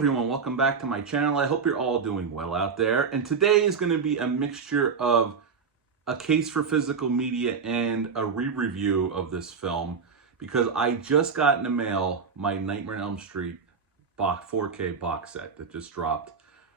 everyone, welcome back to my channel. I hope you're all doing well out there. And today is going to be a mixture of a case for physical media and a re-review of this film because I just got in the mail my Nightmare on Elm Street 4K box set that just dropped.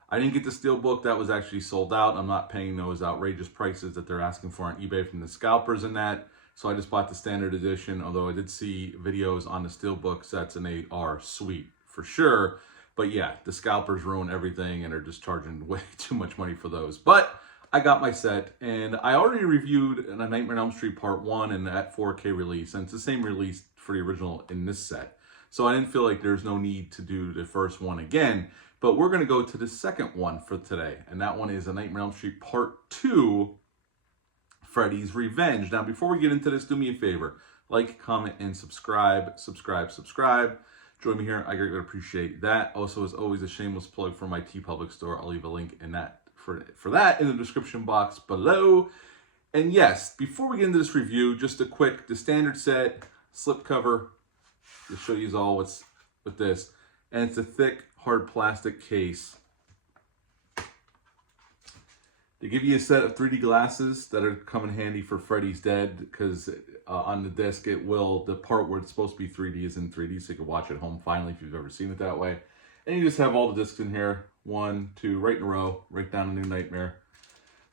I didn't get the steelbook, that was actually sold out. I'm not paying those outrageous prices that they're asking for on eBay from the scalpers and that. So I just bought the standard edition, although I did see videos on the steelbook sets and they are sweet for sure. But yeah, the scalpers ruin everything and are just charging way too much money for those. But I got my set, and I already reviewed A Nightmare on Elm Street Part 1 and that 4K release, and it's the same release for the original in this set. So I didn't feel like there's no need to do the first one again. But we're going to go to the second one for today, and that one is A Nightmare on Elm Street Part 2, Freddy's Revenge. Now, before we get into this, do me a favor. Like, comment, and subscribe. Join me here. I greatly appreciate that. Also, as always, a shameless plug for my TeePublic store. I'll leave a link in that for that in the description box below. And yes, before we get into this review, just a quick, the standard set, slipcover, to show you all what's with this. And it's a thick, hard plastic case. They give you a set of 3D glasses that are come in handy for Freddy's Dead because on the disc the part where it's supposed to be 3D is in 3D, so you can watch it at home finally if you've ever seen it that way. And you just have all the discs in here, 1, 2, right in a row, right down a New Nightmare.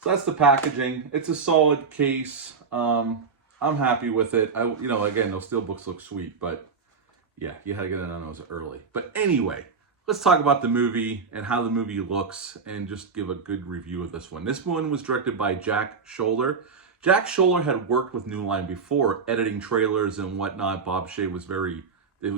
So that's the packaging. It's a solid case. I'm happy with it. Again, those steelbooks look sweet, but yeah, you had to get it on those early. But anyway, let's talk about the movie and how the movie looks and just give a good review of this one. This one was directed by Jack Scholler. Jack Scholler had worked with New Line before, editing trailers and whatnot. Bob Shea was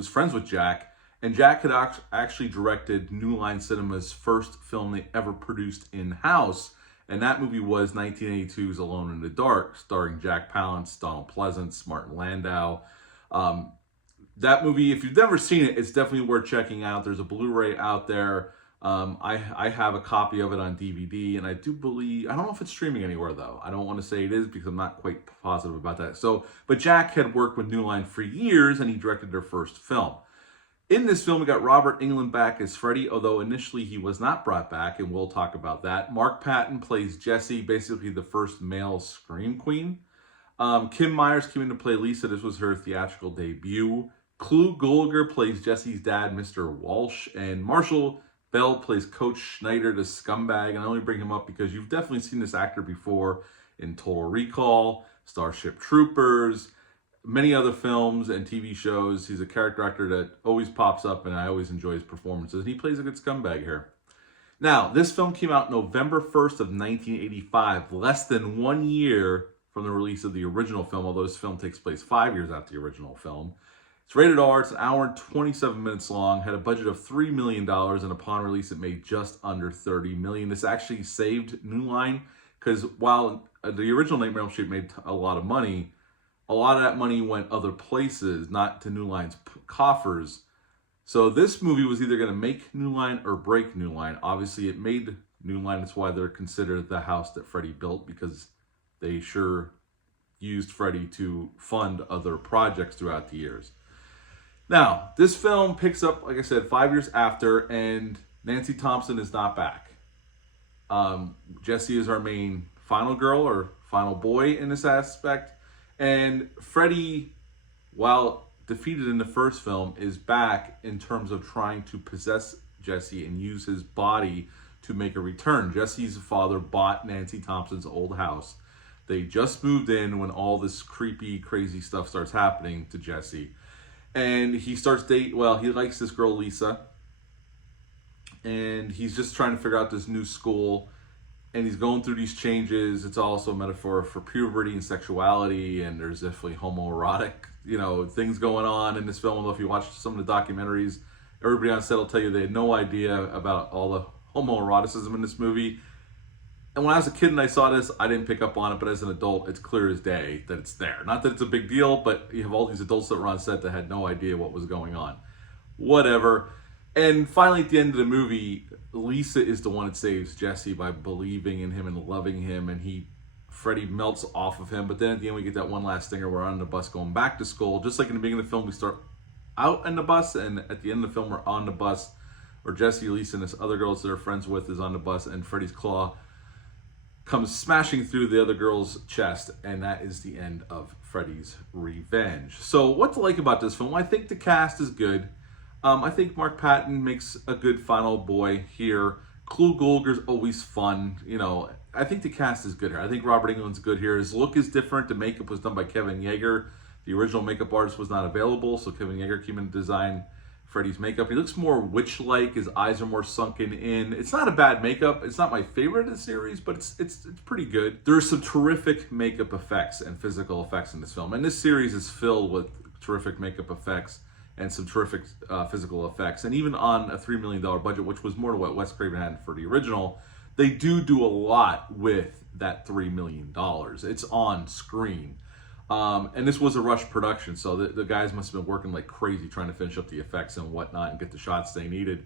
friends with Jack. And Jack had actually directed New Line Cinema's first film they ever produced in-house. And that movie was 1982's Alone in the Dark, starring Jack Palance, Donald Pleasance, Martin Landau. That movie, if you've never seen it, it's definitely worth checking out. There's a Blu-ray out there. I have a copy of it on DVD, and I don't know if it's streaming anywhere, though. I don't want to say it is because I'm not quite positive about that. But Jack had worked with New Line for years, and he directed their first film. In this film, we got Robert Englund back as Freddy, although initially he was not brought back, and we'll talk about that. Mark Patton plays Jesse, basically the first male Scream Queen. Kim Myers came in to play Lisa. This was her theatrical debut. Clu Gulager plays Jesse's dad, Mr. Walsh, and Marshall Bell plays Coach Schneider, the scumbag. And I only bring him up because you've definitely seen this actor before in Total Recall, Starship Troopers, many other films and TV shows. He's a character actor that always pops up, and I always enjoy his performances. And he plays a good scumbag here. Now, this film came out November 1st of 1985, less than 1 year from the release of the original film, although this film takes place 5 years after the original film. It's rated R, it's an hour and 27 minutes long, had a budget of $3 million, and upon release it made just under $30 million. This actually saved New Line, because while the original Nightmare on Elm Street made a lot of money, a lot of that money went other places, not to New Line's coffers. So this movie was either going to make New Line or break New Line. Obviously it made New Line, that's why they're considered the house that Freddy built, because they sure used Freddy to fund other projects throughout the years. Now, this film picks up, like I said, 5 years after, and Nancy Thompson is not back. Jesse is our main final girl or final boy in this aspect. And Freddy, while defeated in the first film, is back in terms of trying to possess Jesse and use his body to make a return. Jesse's father bought Nancy Thompson's old house. They just moved in when all this creepy, crazy stuff starts happening to Jesse. And he starts he likes this girl, Lisa. And he's just trying to figure out this new school. And he's going through these changes. It's also a metaphor for puberty and sexuality. And there's definitely homoerotic, things going on in this film. Although if you watch some of the documentaries, everybody on set will tell you they had no idea about all the homoeroticism in this movie. And when I was a kid and I saw this, I didn't pick up on it, but as an adult, it's clear as day that it's there. Not that it's a big deal, but you have all these adults that were on set that had no idea what was going on. Whatever. And finally, at the end of the movie, Lisa is the one that saves Jesse by believing in him and loving him, and Freddy melts off of him. But then at the end, we get that one last stinger. We're on the bus going back to school. Just like in the beginning of the film, we start out in the bus, and at the end of the film, we're on the bus or Jesse, Lisa, and this other girls they're friends with is on the bus, and Freddy's claw comes smashing through the other girl's chest, and that is the end of Freddy's Revenge. So what to like about this film? I think the cast is good. I think Mark Patton makes a good final boy here. Clu Gulager's always fun. You know, I think the cast is good here. I think Robert Englund's good here. His look is different. The makeup was done by Kevin Yeager. The original makeup artist was not available, so Kevin Yeager came in to design Freddy's makeup. He looks more witch-like. His eyes are more sunken in. It's not a bad makeup. It's not my favorite of the series, but it's pretty good. There's some terrific makeup effects and physical effects in this film, and this series is filled with terrific makeup effects and some terrific physical effects. And even on a $3 million budget, which was more to what Wes Craven had for the original, they do a lot with that $3 million. It's on screen. And this was a rush production, so the guys must have been working like crazy trying to finish up the effects and whatnot and get the shots they needed.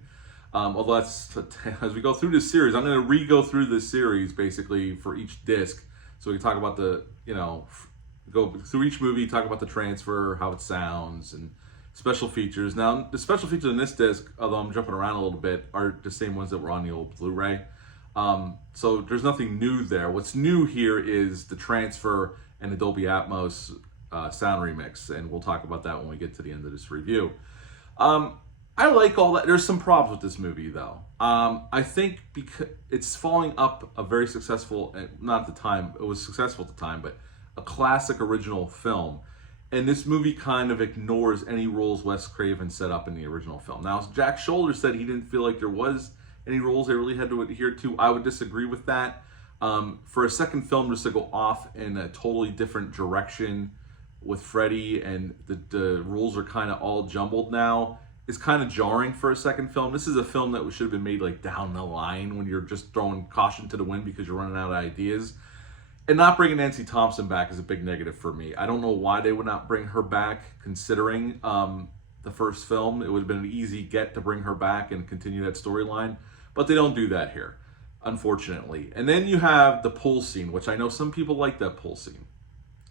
Although that's, as we go through this series, I'm going to re-go through this series basically for each disc. So we can talk about the, go through each movie, talk about the transfer, how it sounds, and special features. Now, the special features in this disc, although I'm jumping around a little bit, are the same ones that were on the old Blu-ray. So there's nothing new there. What's new here is the transfer and the Dolby Atmos sound remix, and we'll talk about that when we get to the end of this review. I like all that. There's some problems with this movie, though. I think because it's following up a very successful, not at the time, it was successful at the time, but a classic original film. And this movie kind of ignores any rules Wes Craven set up in the original film. Now, Jack Shoulder said he didn't feel like there was any rules they really had to adhere to. I would disagree with that. For a second film just to go off in a totally different direction with Freddy, and the rules are kind of all jumbled now, is kind of jarring for a second film. This is a film that should have been made like down the line when you're just throwing caution to the wind because you're running out of ideas. And not bringing Nancy Thompson back is a big negative for me. I don't know why they would not bring her back, considering the first film. It would have been an easy get to bring her back and continue that storyline. But they don't do that here, unfortunately. And then you have the pool scene, which I know some people like that pool scene.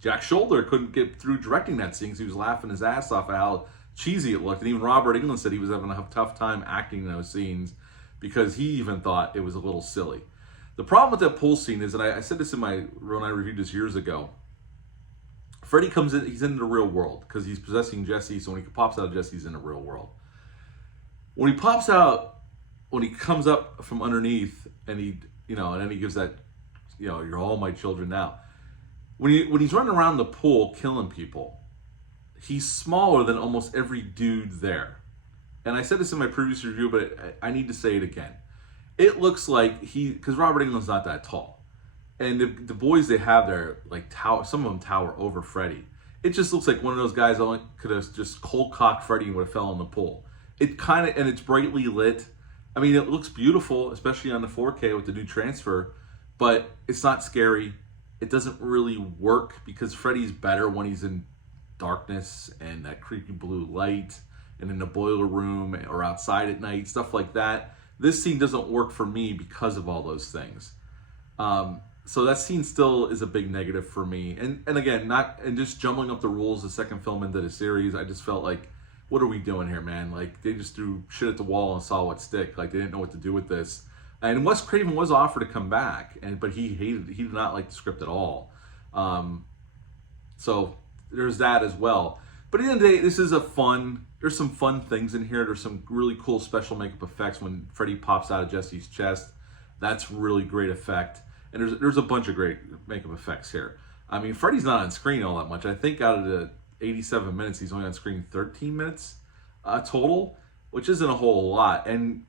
Jack Shoulder couldn't get through directing that scene because he was laughing his ass off at how cheesy it looked. And even Robert Englund said he was having a tough time acting those scenes because he even thought it was a little silly. The problem with that pool scene is, and I said this when I reviewed this years ago, Freddy comes in, he's in the real world because he's possessing Jesse, so when he pops out of Jesse, he's in the real world. When he pops out, when he comes up from underneath and he, and then he gives that, you're all my children now. When he's running around the pool killing people, he's smaller than almost every dude there. And I said this in my previous review, but I need to say it again. It looks like because Robert Englund's not that tall. And the boys they have there, like some of them tower over Freddy. It just looks like one of those guys only could have just cold cocked Freddy and would have fell in the pool. And it's brightly lit. I mean, it looks beautiful, especially on the 4K with the new transfer, but it's not scary. It doesn't really work because Freddy's better when he's in darkness and that creepy blue light and in the boiler room or outside at night, stuff like that. This scene doesn't work for me because of all those things. So that scene still is a big negative for me. And again, just jumbling up the rules the second film into the series, I just felt like, what are we doing here, man? Like, they just threw shit at the wall and saw what stick. Like, they didn't know what to do with this. And Wes Craven was offered to come back, but he did not like the script at all. So there's that as well. But at the end of the day, this is there's some fun things in here. There's some really cool special makeup effects when Freddy pops out of Jesse's chest. That's really great effect. And there's a bunch of great makeup effects here. I mean, Freddy's not on screen all that much. I think out of the 87 minutes, he's only on screen 13 minutes total, which isn't a whole lot. And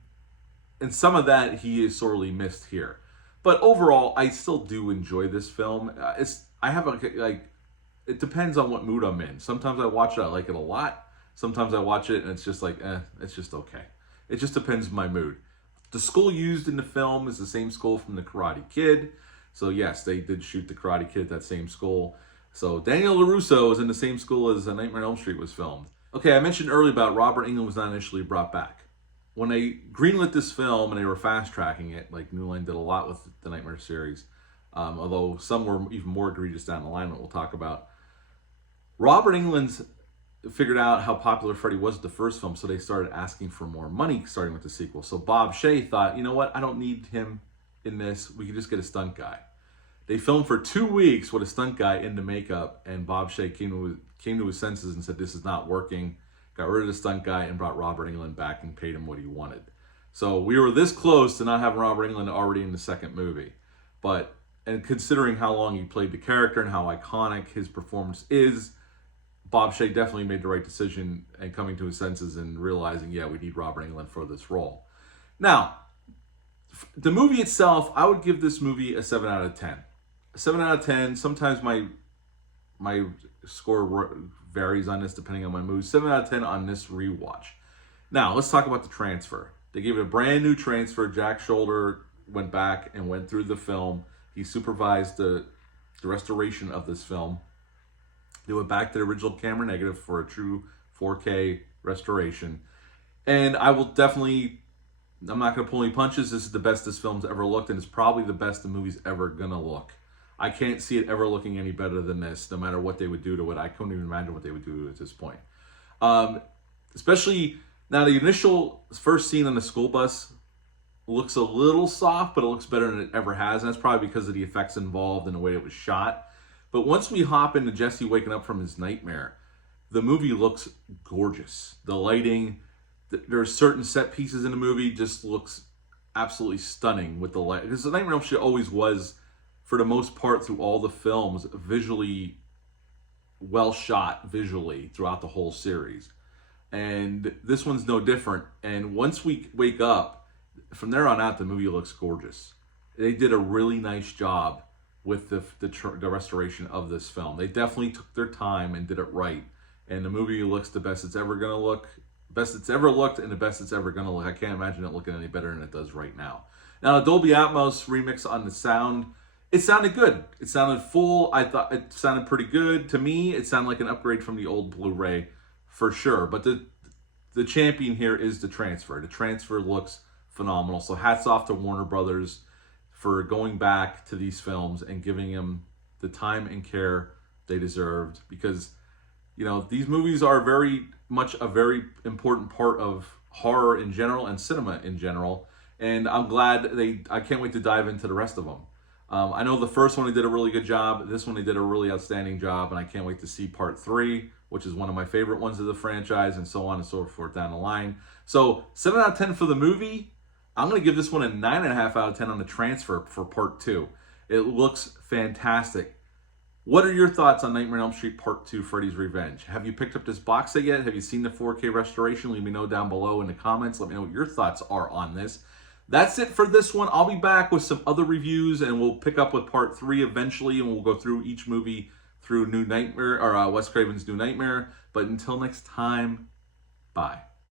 some of that he is sorely missed here. But overall, I still do enjoy this film. It depends on what mood I'm in. Sometimes I watch it, I like it a lot. Sometimes I watch it and it's just like, it's just okay. It just depends on my mood. The skull used in the film is the same skull from the Karate Kid. So yes, they did shoot the Karate Kid, that same skull. So Daniel LaRusso is in the same school as Nightmare on Elm Street was filmed. Okay, I mentioned earlier about Robert Englund was not initially brought back. When they greenlit this film and they were fast-tracking it, like New Line did a lot with the Nightmare series, although some were even more egregious down the line that we'll talk about, Robert Englund's figured out how popular Freddy was with the first film, so they started asking for more money starting with the sequel. So Bob Shaye thought, you know what, I don't need him in this. We could just get a stunt guy. They filmed for 2 weeks with a stunt guy in the makeup, and Bob Shaye came to his senses and said, this is not working. Got rid of the stunt guy and brought Robert Englund back and paid him what he wanted. So we were this close to not having Robert Englund already in the second movie. And considering how long he played the character and how iconic his performance is, Bob Shaye definitely made the right decision and coming to his senses and realizing, yeah, we need Robert Englund for this role. Now, the movie itself, I would give this movie a 7 out of 10. A 7 out of 10. Sometimes my score varies on this depending on my mood. 7 out of 10 on this rewatch. Now, let's talk about the transfer. They gave it a brand new transfer. Jack Shoulder went back and went through the film. He supervised the restoration of this film. They went back to the original camera negative for a true 4K restoration. And I'm not going to pull any punches. This is the best this film's ever looked, and it's probably the best the movie's ever going to look. I can't see it ever looking any better than this, no matter what they would do to it. I couldn't even imagine what they would do at this point. Especially now, the initial first scene on the school bus looks a little soft, but it looks better than it ever has. And that's probably because of the effects involved and the way it was shot. But once we hop into Jesse waking up from his nightmare, the movie looks gorgeous. The lighting, there are certain set pieces in the movie just looks absolutely stunning with the light. Because the Nightmare on Elm Street always was, for the most part, through all the films, visually well shot visually throughout the whole series. And this one's no different. And once we wake up, from there on out, the movie looks gorgeous. They did a really nice job with the restoration of this film. They definitely took their time and did it right. And the movie looks the best it's ever going to look. Best it's ever looked and the best it's ever going to look. I can't imagine it looking any better than it does right now. Now, the Dolby Atmos remix on the sound, it sounded good. It sounded full. I thought it sounded pretty good. To me, it sounded like an upgrade from the old Blu-ray for sure. But the champion here is the transfer. The transfer looks phenomenal. So hats off to Warner Brothers for going back to these films and giving them the time and care they deserved, because, you know, these movies are very much a very important part of horror in general and cinema in general. And I'm glad I can't wait to dive into the rest of them. I know the first one they did a really good job. This one they did a really outstanding job, and I can't wait to see part 3, which is one of my favorite ones of the franchise, and so on and so forth down the line. So 7 out of 10 for the movie. I'm going to give this one a 9.5 out of 10 on the transfer for part 2. It looks fantastic. What are your thoughts on Nightmare on Elm Street Part 2, Freddy's Revenge? Have you picked up this box set yet? Have you seen the 4K restoration? Let me know down below in the comments. Let me know what your thoughts are on this. That's it for this one. I'll be back with some other reviews, and we'll pick up with Part 3 eventually, and we'll go through each movie through New Nightmare, or Wes Craven's New Nightmare. But until next time, bye.